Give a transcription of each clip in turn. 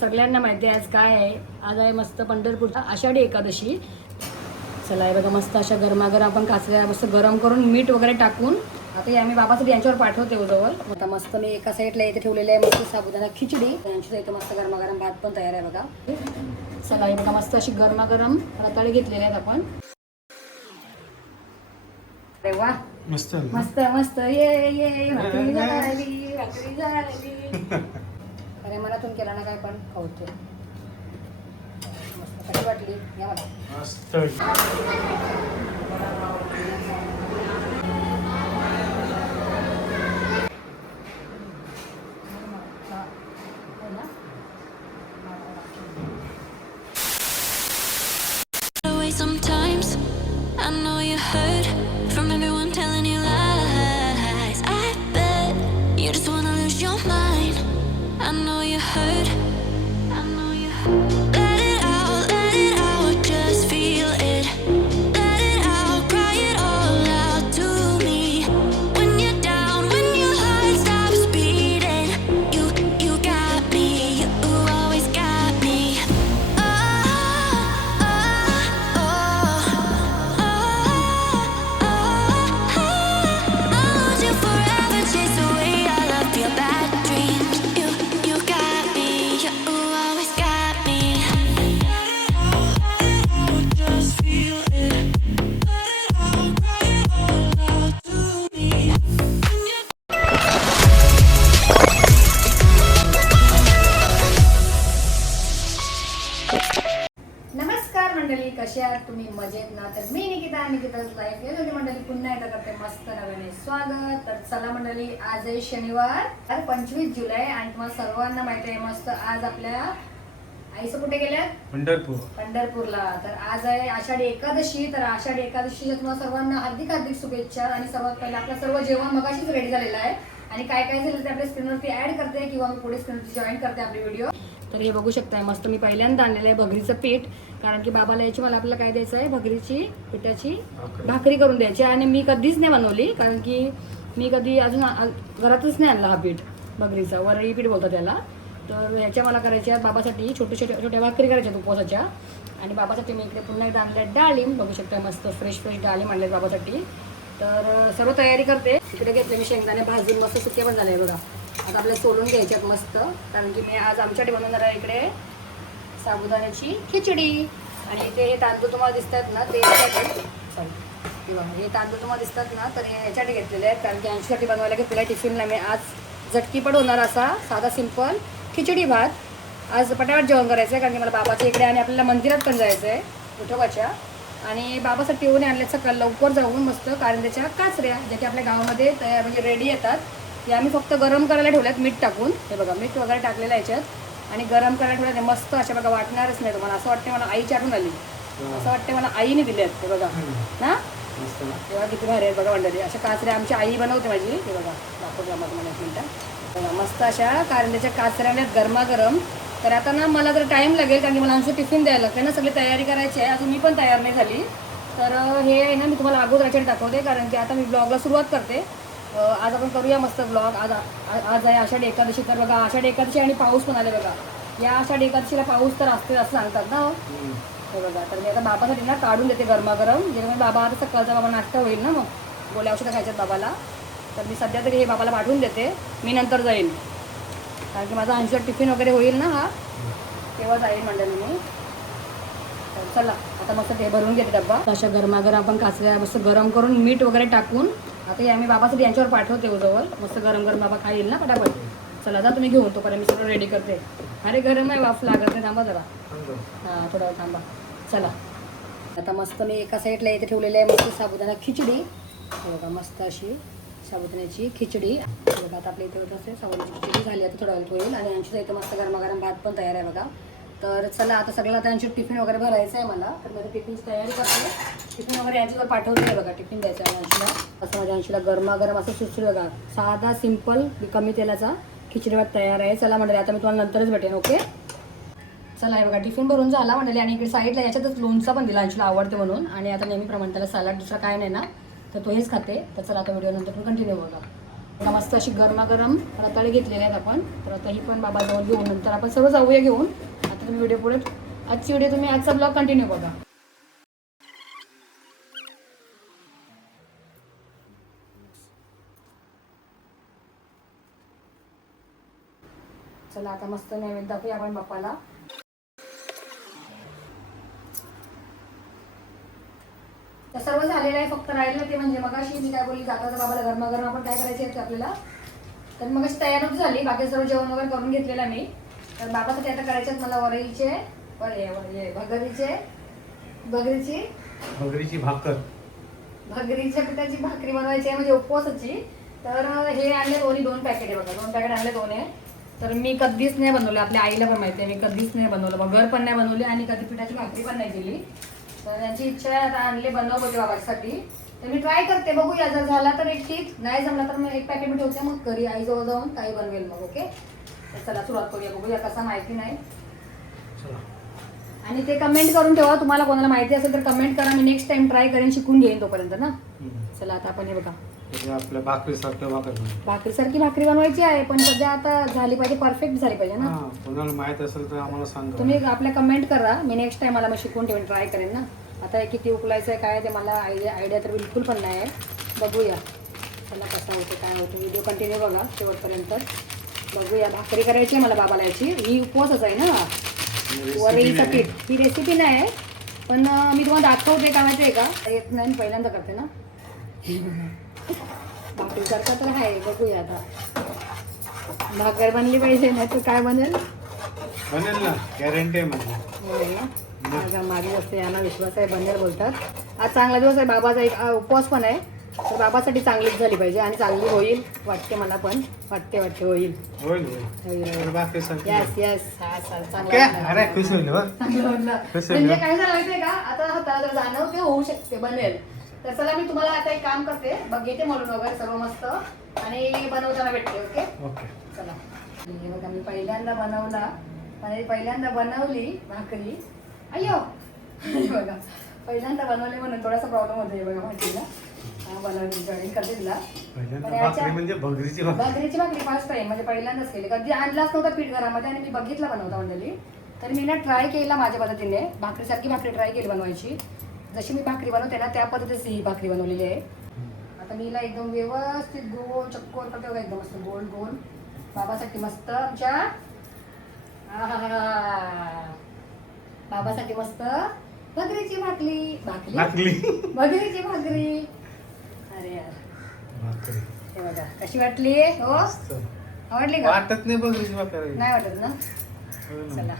सगळ्यांना माहिती आहे आज काय आहे. आज आहे मस्त पंढरपूरचा आषाढी एकादशी. चला हे बघा मस्त अशा गरमागरम आपण काचऱ्या मस्त गरम करून मीठ वगैरे टाकून आता हे आम्ही बाबासाठी यांच्यावर पाठवते जवळ. आता मस्त मी एका साईडला इथे ठेवलेले आहे मस्त साबुदाणा खिचडी. यांच्या इथे मस्त गरमागरम भात पण तयार आहे बघा. चला हे बघा मस्त अशी गरमागरम रताळे घेतलेले आहेत आपण. अरे वा मस्त मस्त मस्त ये ये भाकरी झाली भाकरी झाली. अरे मनातून केला ना काय पण खावते. मस्त कशी वाटली या मला मस्त. Sometimes I know you heard from everyone telling you lies. I bet you just wanna lose your mind. I know you heard. I know you heard. Let it out, just feel it. Let it out, cry it all out to me. When you're down, when your heart stops beating, you got me, you always got me. नमस्कार मंडळी, कसे आहात तुम्ही? मजेत ना? तर मी निकिताच life या दोन्ही मंडळी पुन्हा एकदा करते मस्त नव्याने स्वागत. तर चला मंडळी, आज आहे शनिवार 25 जुलै आणि तुम्हाला सर्वांना माहिती आहे मस्त आज आपल्या आईचं कुठे गेल्यात? पंढरपूरला. तर आज आहे आषाढी एकादशी. तर आषाढी एकादशीच्या तुम्हाला सर्वांना हार्दिक हार्दिक शुभेच्छा. आणि सर्वात पहिले आपलं सर्व जेवण मगाशीच रेडी झालेलं आहे आणि काय काय झालं ते आपल्या स्क्रीनवरती ऍड करते किंवा मी पुढे स्क्रीनवरती जॉईन करते आपली व्हिडिओ. तर हे बघू शकताय मस्त मी पहिल्यांदा आणलेलं आहे भगरीचं पीठ. कारण की बाबाला याची मला आपल्याला काय द्यायचं आहे, भगरीची पिठाची भाकरी करून द्यायची. आणि मी कधीच नाही बनवली कारण की मी कधी अजून घरातच नाही आणला हा पीठ भगरीचा. वरळी पीठ बोलतो त्याला. तर ह्याच्या मला करायच्या बाबासाठी छोट्या भाकरी करायच्या उपवासाच्या. आणि बाबासाठी मी इकडे पुन्हा एकदा आणल्या डाळिंब. बघू शकता मस्त फ्रेश डाळिंब आणले बाबासाठी. तर सर्व तयारी करते. इकडे घेतले मी शेंगदाणे भाजून मस्त सुके पण झाले बघा. आता आपल्याला सोलून घ्यायच्यात मस्त. कारण की मी आज आमच्यासाठी बनवणार आहे इकडे साबुदाण्याची खिचडी. आणि इथे हे तांदूळ तुम्हाला दिसतात ना ते सॉरी किंवा हे तांदूळ तुम्हाला दिसतात ना तर हे याच्यासाठी घेतलेले आहेत. कारण की यांच्यासाठी बनवायला घेतलेला टिफिनला मी आज झटकीपट होणार असा साधा सिंपल खिचडी भात. आज पटापट जेवण करायचं आहे कारण की मला बाबाच्या इकडे आणि आपल्याला मंदिरात पण जायचं आहे विठोबाच्या. आणि बाबासाठी येऊन आणल्या सकाळ लवकर जाऊन मस्त कारंद्याच्या काचऱ्या ज्या की आपल्या गावामध्ये तयार म्हणजे रेडी येतात. ते आम्ही फक्त गरम करायला ठेवल्यात मीठ टाकून. हे बघा मीठ वगैरे टाकलेलं आहे याच्यात आणि गरम करायला ठेवल्यात. मस्त अशा बघा वाटणारच नाही तुम्हाला. असं वाटते मला आईची आठवण आली. असं वाटते मला आईने दिले आहेत. हे बघा ना तेव्हा किती भारी आहेत बघा मंडळी. अशा काचऱ्या आमची आई बनवते माझी. हे बघा दाखवते आम्हाला तुम्हाला एक मिनटं. बघा मस्त अशा कारंद्याच्या काचऱ्या आहेत गरमागरम. तर आता ना मला जर टाईम लागेल कारण की मला आमचं टिफिन द्यायला लागते ना. सगळी तयारी करायची आहे. अजून मी पण तयार नाही झाली. तर हे आहे ना मी तुम्हाला अगोदर याच्यात दाखवते कारण की आता मी ब्लॉगला सुरुवात करते. आज आपण करूया मस्त ब्लॉग. आज आहे आषाढी एकादशी. तर बघा आषाढी एकादशी आणि पाऊस पण आले बघा. या आषाढी एकादशीला पाऊस तर असते असं सांगतात ना. हे बघा तर मी आता बाबासाठी ना काढून देते गरमागरम. जेव्हा बाबा आता सकाळचा बाबा नाश्ता होईल ना मग गोळ्या औषधं खायच्यात बाबाला. तर मी सध्या तरी हे बाबाला पाठवून देते. मी नंतर जाईन कारण की माझा अंशला टिफिन वगैरे होईल ना हा तेव्हा जाईल मंडळी मी. तर चला आता मस्त ते भरून घेते डब्बा. अशा गरमागरम आपण काचऱ्या मस्त गरम करून मीठ वगैरे टाकून आता हे आम्ही बाबासाठी यांच्यावर पाठवते जवळ. मस्त गरम गरम बाबा खाईल ना पटापट. चला जा तुम्ही घेऊन तोपर्यंत मी सगळं रेडी करते. अरे गरम नाही वाफ लागत नाही. थांबा जरा हां थोडा वेळ थांबा. चला आता मस्त मी एका साईडला इथे ठेवलेली आहे मस्त साबुदाणा खिचडी. बघा मस्त अशी साबुदाण्याची खिचडी. बघा आता आपल्या इथे होत असते साबुदाण्याची खिचडी झाली. आता थोडा वेळ होईल आणि यांच्या इथे मस्त गरमागरम भात पण तयार आहे बघा. तर चला आता सगळं आता यांची टिफिन वगैरे भरायचं आहे मला. तर माझ्या टिफिनची तयारी करते. टिफिन वगैरे यांच्यावर पाठवते आहे बघा. टिफिन द्यायचं आहे अंशीला. असं माझ्या अंशीला गरमागरम असं सुसरू बघा. साधा सिंपल कमी तेलाचा खिचडी भात तयार आहे. चला मंडळी आता मी तुम्हाला नंतरच भेटेन. ओके चला हे बघा टिफिन भरून झाला मंडळी. आणि इकडे साईडला याच्यातच लोणचा पण दिला अंशीला आवडते म्हणून. आणि आता नेहमीप्रमाणे त्याला सॅलड दुसरा काय नाही ना तर तो हेच खाते. तर चला आता व्हिडिओ नंतर पण कंटिन्यू बघा. आता मस्त अशी गरमागरम रताळे घेतलेले आहेत आपण. तर आता ही पण बाबाजवळ घेऊन नंतर आपण सर्व जाऊया घेऊन. आता तुम्ही व्हिडिओ पुढे तुम्ही आजचा ब्लॉग कंटिन्यू बघा. चला आता मस्त नैवेद्य दाखवूया आपण बाप्पाला. तर सर्व झालेलं आहे, फक्त राहिलं ते म्हणजे मगाशी मी काय बोलली जाता बाबाला गरमागरम आपण काय करायचे आहे आपल्याला. तर मग अशी तयारच झाली, बाकी सर्व जेवण वगैरे करून घेतलेलं मी. तर बाबासाठी आता करायचे आहेत मला वरईचे भगरीची भाकर, भगरीच्या पिठाची भाकरी बनवायची आहे म्हणजे उपवासाची. तर हे आणले दोन्ही 2 पॅकेट आहे बघा, 2 पॅकेट आणले 2 आहे. तर मी कधीच नाही बनवलं, आपल्या आईला पण माहिती आहे मी कधीच नाही बनवलं, भगर पण नाही बनवली आणि कधी पिठाची भाकरी पण नाही केली. तर त्यांची इच्छा आहे आता आणले बनवत होते बाबासाठी. तर मी ट्राय करते, बघूया जर झाला तर एक ठीक, नाही जमला तर मग 1 पॅकेट मी ठेवते, मग घरी आईजवळ जाऊन काही बनवेल मग. ओके, तर चला सुरुवात करूया, बघूया कसा माहिती नाही. आणि ते कमेंट करून ठेवा, तुम्हाला कोणाला माहिती असेल तर कमेंट करा, मी नेक्स्ट टाइम ट्राय करेन, शिकून घेईन तोपर्यंत ना. चला आता आपण हे बघा आपल्या भाकरीसारखी भाकरी बनवायची आहे, पण सध्या आता झाली पाहिजे, परफेक्ट झाली पाहिजे ना. कोणाला माहित असेल तर आम्हाला सांगा, तुम्ही आपल्या कमेंट करा, मी नेक्स्ट टाइम मला मग शिकून ठेवून ट्राय करेन ना. आता हे किती उकलायचं आहे काय ते मला आयडिया तर बिलकुल पण नाही आहे, बघूया चला कसं होतं काय होतं. व्हिडिओ कंटिन्यू बघा शेवटपर्यंत, बघूया. भाकरी करायची आहे मला बाबाला याची, ही उपवासच आहे ना, वरईचं पीठ. ही रेसिपी नाही आहे पण मी तुम्हाला दाखवते काय माहिती आहे का, येत नाही पहिल्यांदा करते ना. भाकरी करता तर आहे, बघूया आता. भाकर बनली पाहिजे नाही तर काय बनेल ना, गॅरंटी आहे माझा माझी असते, यांना विश्वास आहे बनेल बोलतात. आज चांगला दिवस आहे, बाबाचा एक उपवास पण आहे, तर बाबासाठी चांगलीच झाली पाहिजे आणि चांगली होईल वाटते मला पण, वाटते होईल. येस येस, म्हणजे काय झालं माहितीये का, आता हाताला जर जाणवते होऊ शकते बनेल. तर चला मी तुम्हाला आता एक काम करते, बघ घेते म्हणून वगैरे सर्व मस्त आणि बनवताना भेटते. ओके चला. हे बघा मी पहिल्यांदा बनवली भाकरी. अय्यो बघा पहिल्यांदा बनवली म्हणून थोडासा प्रॉब्लेम होतो बघा भाकरीला. बनवली जॉईन करते तिला म्हणजे भगरीची भाकरी फर्स्ट टाइम म्हणजे पहिल्यांदाच केली, कधी आणलाच नव्हता पीठ घरामध्ये आणि मी बघितला बनवता मंडळी. तर मी ना ट्राय केला माझ्या पद्धतीने, भाकरीसारखी भाकरी ट्राय केली बनवायची. जशी मी भाकरी बनवते ना त्या पद्धतीची ही भाकरी बनवलेली आहे. आता मी हिला एकदम व्यवस्थित गोल चक्कोर करते बघा, एकदम मस्त गोल गोल बाबासाठी मस्त आमच्या. बाबासाठी मस्त भगरीची भाकरी भगरीची भाकरी. अरे यार हे बघा कशी वाटली हो, आवडली का? वाटत नाही भगरीची भाकरी, नाही वाटत ना. चला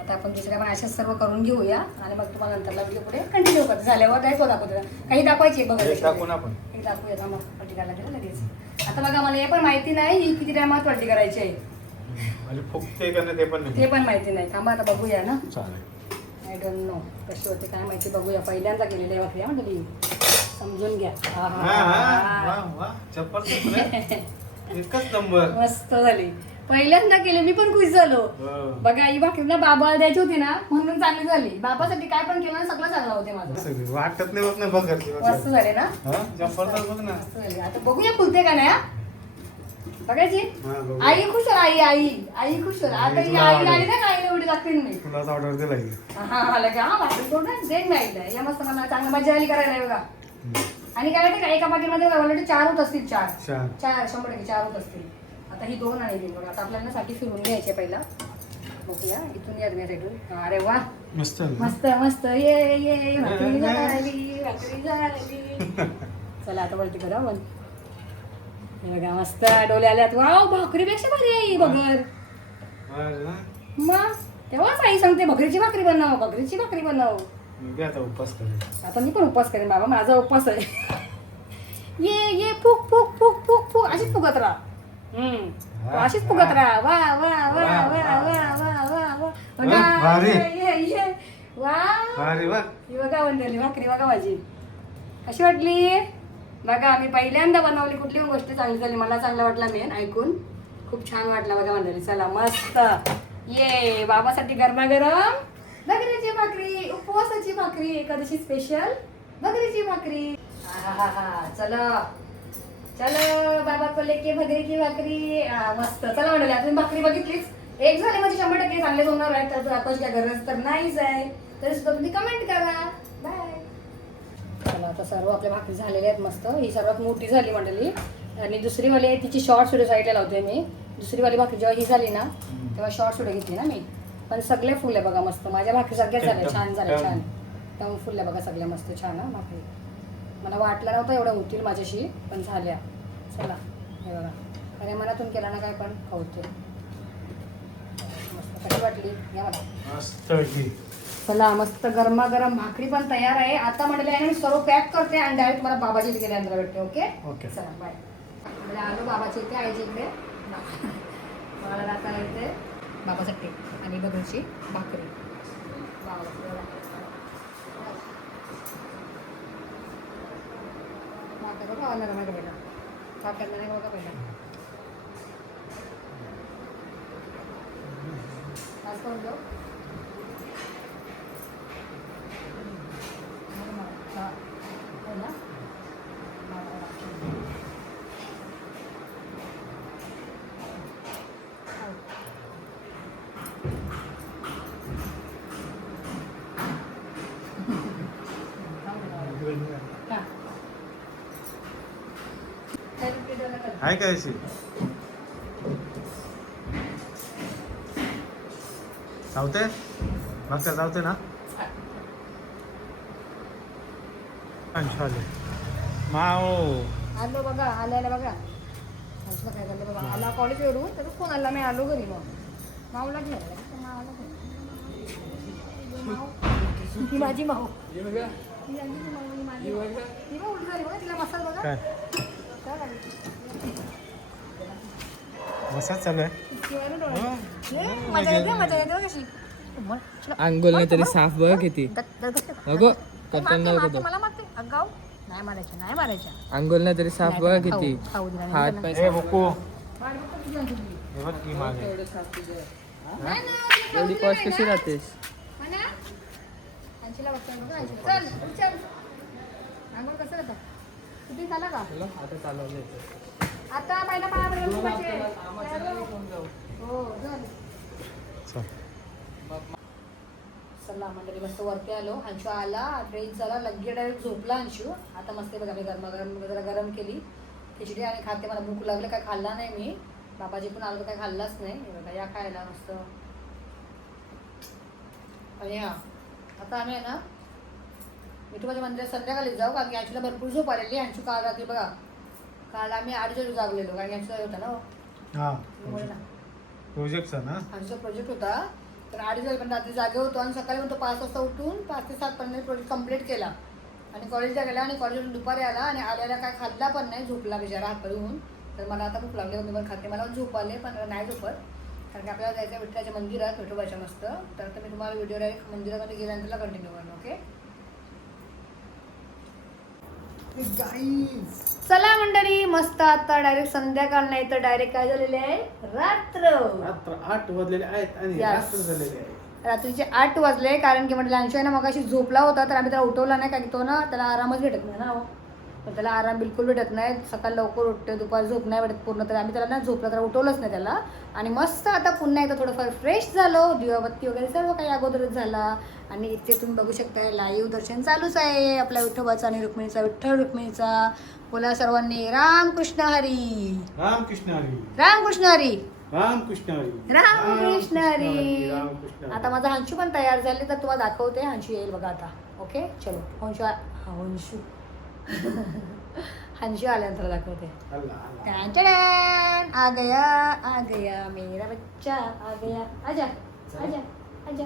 आता आपण दुसऱ्या पण अशाच सर्व करून घेऊया आणि मग तुम्हाला नंतरला व्हिडिओ पुढे कंटिन्यू करतो. झाल्यावर काय तो दाखवतो, काही दाखवायची बघा आपण एक दाखवूया मग पट्टी करायला गेलं लगेच. आता बघा मला हे पण माहिती नाही ही किती टायमात पट्टी करायची आहे, ते पण माहिती नाही. थांबा आता बघूया ना, आय डोंट नो कशी होते काय माहिती, बघूया. पहिल्यांदा केलेली आहे भाकरी म्हणजे समजून घ्या. एकच नंबर, मस्त झाली, पहिल्यांदा केली मी पण खुश झालो. बघा ही भाकरी ना बाबाला द्यायची होती ना म्हणून चांगली झाली. बाबासाठी काय पण केलं ना सगळं चांगलं होते माझं, वाटत नाही बघ ना भगरची मस्त झाले ना. बघ ना आता बघूया फुलते का नाही बघायची. आई खुश हो, आई खुश हो. आता ही आई आली ना आईला एवढी दाखवीन मी तुला ऑर्डर दिला भाकरी करून देईन नाही या मस्त मला चांगलं मजा आली करायला बघा. आणि काय माहिती का एका पाठीमध्ये ऑलरेडी 4 होत असतील, 4 100% 4 होत असतील. आता ही 2 आणि 3 बघा. आता आपल्याला साठी फिरून घ्यायचे पहिला, बघूया इथून या तुम्ही. अरे वा मस्त मस्त मस्त, ये भाकरी झाली. चला आता वरती करा वन. बघा मस्त डोले आल्यात. वाव भाकरीपेक्षा भारी आहे ही भगर. मग तेव्हाच आई सांगते भगरीची भाकरी बनव. आता मी पण उपवास करेन बाबा, माझा उपवास आहे. ये फुक फुक फुक फुक फुक अशीच फुगत राहा, अशीच फुगत राहा. वा वा वा वा वा वा वा बघा वंदली भाकरी बघा माझी कशी वाटली बघा. मी पहिल्यांदा बनवली, कुठली पण गोष्ट चांगली झाली, मला चांगलं वाटला मेन ऐकून, खूप छान वाटलं बघा मंडळी. चला मस्त ये बाबासाठी गरमागरम भगरीची भाकरी, उपवासाची भाकरी, एकादशी स्पेशल भगरीची भाकरी. चला चलो बाबा को लेके भगरी की भाकरी मस्त. चला मंडळी आता तुम्ही भाकरी बघितलीच. एक झाली म्हणजे 100% चांगले होणार आहे. तर दाखवायची काय गरज तर नाहीच आहे. तरी सुद्धा तुम्ही कमेंट करा. बाय. चला आता सर्व आपल्या भाकरी झालेल्या आहेत मस्त. ही सर्वात मोठी झाली मंडळी. आणि दुसरी वाली आहे तिची शॉर्ट व्हिडिओ साईडला लावते मी. दुसरी वाली भाकरी जेव्हा ही झाली ना तेव्हा शॉर्ट व्हिडिओ घेतली ना मी. पण सगळे फुल आहे बघा मस्त. माझ्या भाकरी सगळ्याच झाल्या छान झाल्या छान. टम फुल आहे बघा सगळ्या मस्त छान हा भाकरी. मला वाटलं नव्हतं एवढं होतील माझ्याशी पण झाल्या. चला हे बघा अरे मनातून केला ना काय पण खाऊते मस्त. कशी वाटली या मला मस्त की. चला मस्त गरमागरम भाकरी पण तयार आहे. आता म्हटलं आहे ना मी सर्व पॅक करते आणि डायरेक्ट मला बाबाच्या इथे गेल्यानंतर भेटते. Okay okay. चला बाय. म्हणजे आलो बाबाच्या इथे आईच्या इकडे. मला राहता येते बाबासाठी आणि बघूची भाकरी. बघा नरम आहे बेटा. का करणार आहे बघा पहिला. आज करून जाऊ ना. आहे काय अशी चावते भाकर चावते ना. माओ आलो बघा आल्याला बघा. आमचं काय झालं बघा. आला कॉलेजवरून तर फोन आला मी आलो घरी. मग माऊला घ्यायला ही माझी माऊ. ही माझी ही बघ उलटी झाली बघा. तिला मसाला बघा काय मसाज चालू आहे. मजा येते मजा येते कशी. अंघोल नाही तरी साफ बघ किती अगो करताना मला मारते अगाऊ. नाही मारायच्या नाही मारायच्या. अंघोल नाही तरी साफ बघ किती खाऊ दिला हात नाही. पाय ए बक्को वाट बघतो तुझी अंजली. हे बघ की मागे. एवढी पॉश कशी राहतेस. म्हणा अंशीला बघतो बघा. अंशीला चल चल. अंघोळ कसं होतं किती झाला का आता चालवलं आता पहिला पाय हो झालं. चल. चला मंडळी मस्त वरती आलो. अंशू आला फ्रेश झाला लगे डायरेक्ट झोपला अंशू. आता मस्त बघा मी गरमागरम जरा गरम केली खिचडी आणि खाते. मला भूक लागलं काय खाल्ला नाही मी. बाबाजी पण आलो तर काय खाल्लाच नाही. हे बघा या खायला मस्त. आणि हा आता आम्ही आहे ना विठोबाच्या मंदिरात संध्याकाळी जाऊ कारण की अंशूला भरपूर झोप आलेली. अंशू काल रात्री बघा काल आम्ही 8 वाजता जागलेलो कारण की अंशूचा होता ना हा ना प्रोजेक्टचा ना. अंशूचा प्रोजेक्ट होता. तर 8 वाजेपर्यंत रात्री जागे होतो आणि सकाळी पण तो 5 वाजता उठून 5 ते 7 पर्यंत प्रोजेक्ट कम्प्लीट केला. आणि कॉलेजला गेला आणि कॉलेजवरून दुपारी आला आणि आल्याला काय खाल्ला पण नाही. झोपला बिचारा हातपाय धुवून. तर मला आता भूक लागली मी पण खाते. मला झोप आले पण नाही झोपत कारण की आपल्याला जायचं विठ्ठलाच्या मंदिरात विठोबाच्या मस्त. तर आता मी तुम्हाला व्हिडिओ डायरेक्ट मंदिरामध्ये गेल्यानंतर कंटिन्यू करणार. ओके चला मंडळी मस्त. आता डायरेक्ट संध्याकाळ नाही तर डायरेक्ट काय झालेले आहे रात्र. 8 वाजलेले आहेत आणि रात्र झालेली आहे. रात्रीचे 8 वाजले कारण की म्हटलं अंशू आहे ना मगाशी झोपला होता तर आम्ही त्याला उठवला नाही कारण की तो ना त्याला आरामच भेटत नाही ना. पण त्याला आराम बिलकुल भेटत नाही. सकाळी लवकर उठते दुपार झोप नाही भेटत पूर्ण. तर आम्ही त्याला ना झोपला तर उठवलंच नाही त्याला. आणि मस्त आता पुन्हा एकदा थोडंफार फ्रेश झालो. दिवाबत्ती वगैरे सर्व काही अगोदरच झाला. आणि इथे तुम्ही बघू शकता लाईव्ह दर्शन चालूच आहे आपल्या विठोबाचा आणि रुक्मिणीचा. विठ्ठल रुक्मिणीचा. बोला सर्वांनी रामकृष्ण हरी. रामकृष्ण हरी. रामकृष्ण हरी. रामकृष्ण हरी. रामकृष्ण हरी. रामकृष्ण हरी. आता माझा हंशू पण तयार झाले तर तुम्हाला दाखवते. हंशू येईल बघा आता. ओके चलो हंशू हंशू हंशू आल्यानंतर दाखवते. आ गया मेरा बच्चा आ गया. आजा आजा आजा.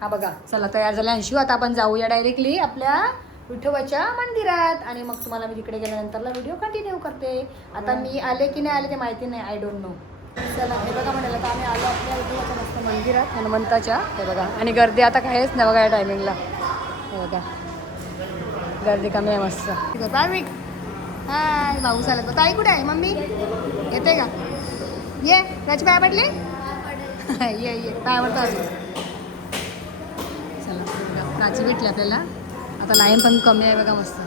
हा बघा चला तयार झाला अंशू. आता आपण जाऊया डायरेक्टली आपल्या विठोबाच्या मंदिरात आणि मग तुम्हाला मी तिकडे गेल्यानंतरला व्हिडिओ कंटिन्यू करते. आता मी आले की नाही आले ते माहिती नाही. I don't know. चला हे बघा म्हणाला तर आम्ही आलो आपल्या विठोबाच्या मस्त मंदिरात हनुमंताच्या. हे बघा आणि गर्दी आता काहीच नाही बघा या टायमिंगला. हे बघा गर्दी कमी आहे मस्त. ताई हाय भाऊ चालत. ताई कुठे आहे मम्मी येते का. ये त्याची पाय पडले ये ये पाय पडतो अजून. चला प्राची भेटली आपल्याला. आता लाईन पण कमी आहे बघा मस्त.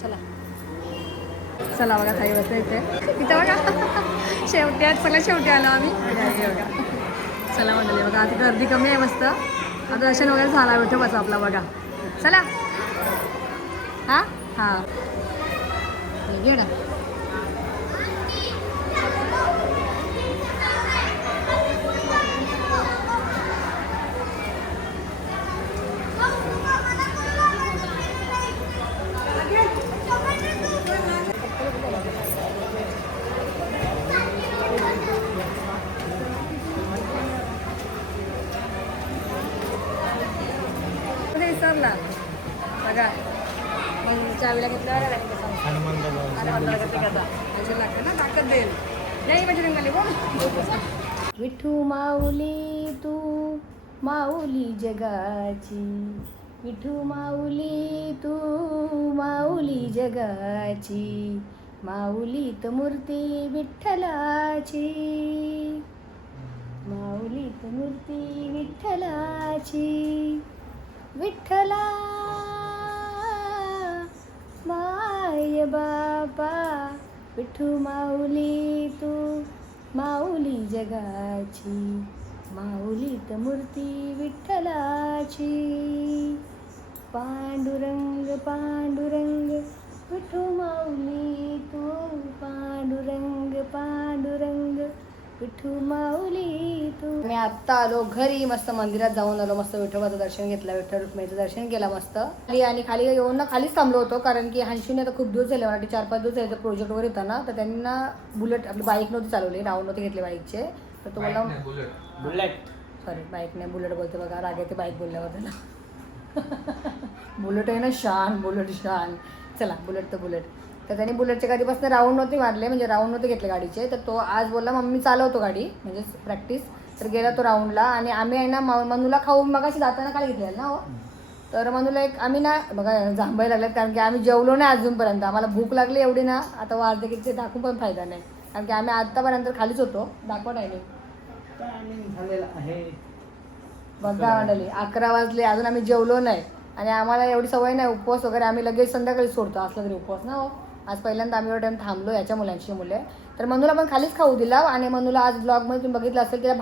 चला चला बघा काही बसं इथे इथं बघा शेवटी आज सगळं शेवटी आलो आम्ही बघा चला म्हणाले बघा आता गर्दी कमी आहे मस्त आता दर्शन वगैरे झाला विठोबाचा आपला बघा चला हां हां घे ना विसरला बघा मग चावीला घेतल्यावर लागतं ना ताकद देईल नाही म्हणजे रंगाली बोल विठू माऊली तू माऊली जगाची विठू माऊली तू माऊली जगाची माऊलीत मूर्ती विठ्ठलाची माऊलीत मूर्ती विठ्ठलाची विठ्ठला माय बापा विठू माऊली तू माऊली जगाची माऊलीत मूर्ती विठ्ठलाची पांडुरंग पांडुरंग विठू माऊली तू पांडुरंग पांडुरंग विठू माऊली तू मी आत्ता आलो घरी मस्त मंदिरात जाऊन आलो मस्त विठोबाचं दर्शन घेतलं विठ्ठल रुक्मिणीचं दर्शन केलं मस्त आणि खाली येऊन ना खालीच थांबलो होतो कारण की हंशीने आता खूप दिवस झाले मराठी 4-5 दिवस झाले प्रोजेक्ट वगैरे होता ना तर त्यांना बुलेट आपली बाईक नव्हती चालवली राऊंड नव्हते घेतले बाईकचे तर तुम्हाला बुलेट सॉरी बाईक नाही बुलेट बोलते बघा राग येते बाईक बोलल्यावर त्याला बुलेट आहे ना शान बुलेट शान चला बुलेट तर बुलेट तर त्यांनी बुलेटच्या गाडीपासून राऊंड नव्हते मारले म्हणजे राऊंड नव्हते घेतले गाडीचे तर तो आज बोलला मम्मी चालवतो गाडी म्हणजे प्रॅक्टिस तर गेला तो राऊंडला आणि आम्ही आहे ना मनूला खाऊ मगाशी जाताना काय घेतलेलं ना हो तर मनूला एक आम्ही ना बघा जांभायला लागल्यात कारण की आम्ही जेवलो नाही अजूनपर्यंत आम्हाला भूक लागली एवढी ना आता वाजले की ते दाखवून पण फायदा नाही कारण की आम्ही आत्तापर्यंत खालीच होतो दाखवा टायमिंग झालेला आहे बघा मंडळी 11 वाजले अजून आम्ही जेवलो नाही आणि आम्हाला एवढी सवय नाही उपवास वगैरे आम्ही लगेच संध्याकाळी सोडतो असला तरी उपवास ना हो आज पहिल्यांदा आम्ही एवढा टाइम थांबलो याच्या मुलांची मुले तर मनूला पण खालीच खाऊ दिला आणि मनूला आज ब्लॉगमध्ये तुम्ही बघितलं असेल तिला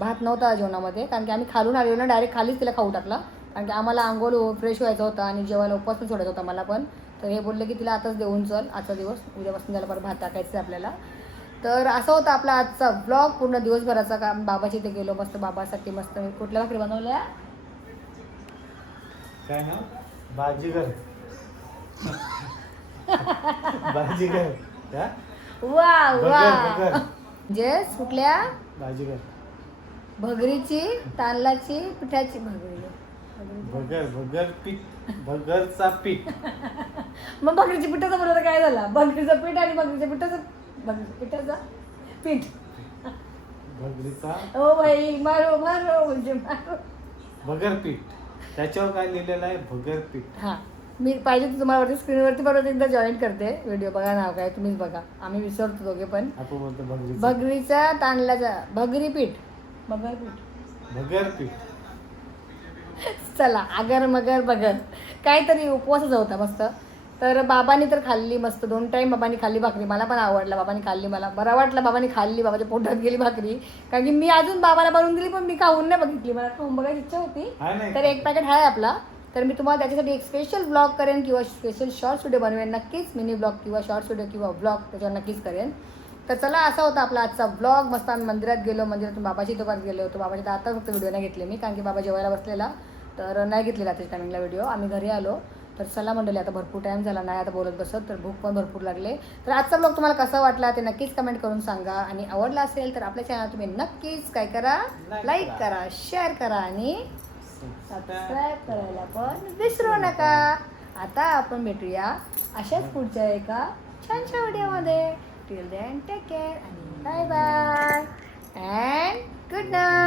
भात नव्हता जेवणामध्ये कारण की आम्ही खालून आलेलो ना डायरेक्ट खालीच तिला खाऊ टाकला कारण की आम्हाला आंघोळ फ्रेश व्हायचा होता आणि जेवायला उपवास पण सोडायचा होता मला पण तर हे बोलले की तिला आताच देऊन चल आजचा दिवस उद्यापासून त्याला परत भात टाकायचं आहे आपल्याला तर असा होता आपला आजचा ब्लॉग पूर्ण दिवसभराचा काम बाबाच्या इथे गेलो मस्त बाबासाठी मस्त कुठल्या भाकरी बनवल्या काय ना बाजीगर बाजीगर का वा वा बगर जे कुठल्या बाजीगर भगरीची तांदळाची पिठाची भगरी भगर पीठ भगरचा पीठ मग भगरीची पिठाचं बोलत काय झाला भगरीचं पीठ आणि पिठाचं पीठ भगरीचा ओ बाई मारो मारो म्हणजे मारो भगर पीठ त्याच्यावर काय लिहिलेलं आहे भगर पीठ हां मी पाहिजे तर तुम्हाला वरती स्क्रीनवरती परत एकदा जॉईन करते व्हिडिओ बघा नाव काय तुम्हीच बघा आम्ही विसरतो दोघे पण आपण बोलतो भगरी भगरीचा तांदळाचा भगरी पीठ भगर पीठ चला अगर मगर बगर काहीतरी उपवासच होता मस्त तर बाबांनी तर खाल्ली मस्त 2 टाईम बाबांनी खाल्ली भाकरी मला पण आवडला बाबांनी खाल्ली मला बरं वाटलं बाबांनी खाल्ली बाबाच्या पोटात गेली भाकरी कारण की मी अजून बाबाला बनवून दिली पण मी खाऊन नाही बघितली मला खाऊन बघायची इच्छा होती तर एक पॅकेट आहे आपला तर मी तुम्हाला त्याच्यासाठी एक स्पेशल ब्लॉग करेन किंवा स्पेशल शॉर्ट्स व्हिडिओ बनवेन नक्कीच मिनी ब्लॉग किंवा शॉर्ट्स व्हिडिओ किंवा ब्लॉग त्याच्यावर नक्कीच करेन तर चला असा होता आपला आजचा ब्लॉग मस्त आम्ही मंदिरात गेलो मंदिरातून बाबाच्या इथं गेलो होतो बाबाच्या आता फक्त व्हिडिओ नाही घेतले मी कारण की बाबा जेवायला बसलेला तर नाही घेतलेला त्याच्या टायमिंगला व्हिडिओ आम्ही घरी आलो तर चला मंडळी आता भरपूर टाईम झाला नाही आता बोलत बसत तर भूक पण भरपूर लागले तर आजचा ब्लॉग तुम्हाला कसा वाटला ते नक्कीच कमेंट करून सांगा आणि आवडला असेल तर आपल्या चॅनल तुम्ही नक्कीच काय करा लाईक करा शेअर करा आणि सबस्क्राईब करायला पण विसरू नका आता आपण भेटूया अशाच पुढच्या एका छानशा व्हिडिओमध्ये. टिल देन टेक केअर आणि bye bye and good night.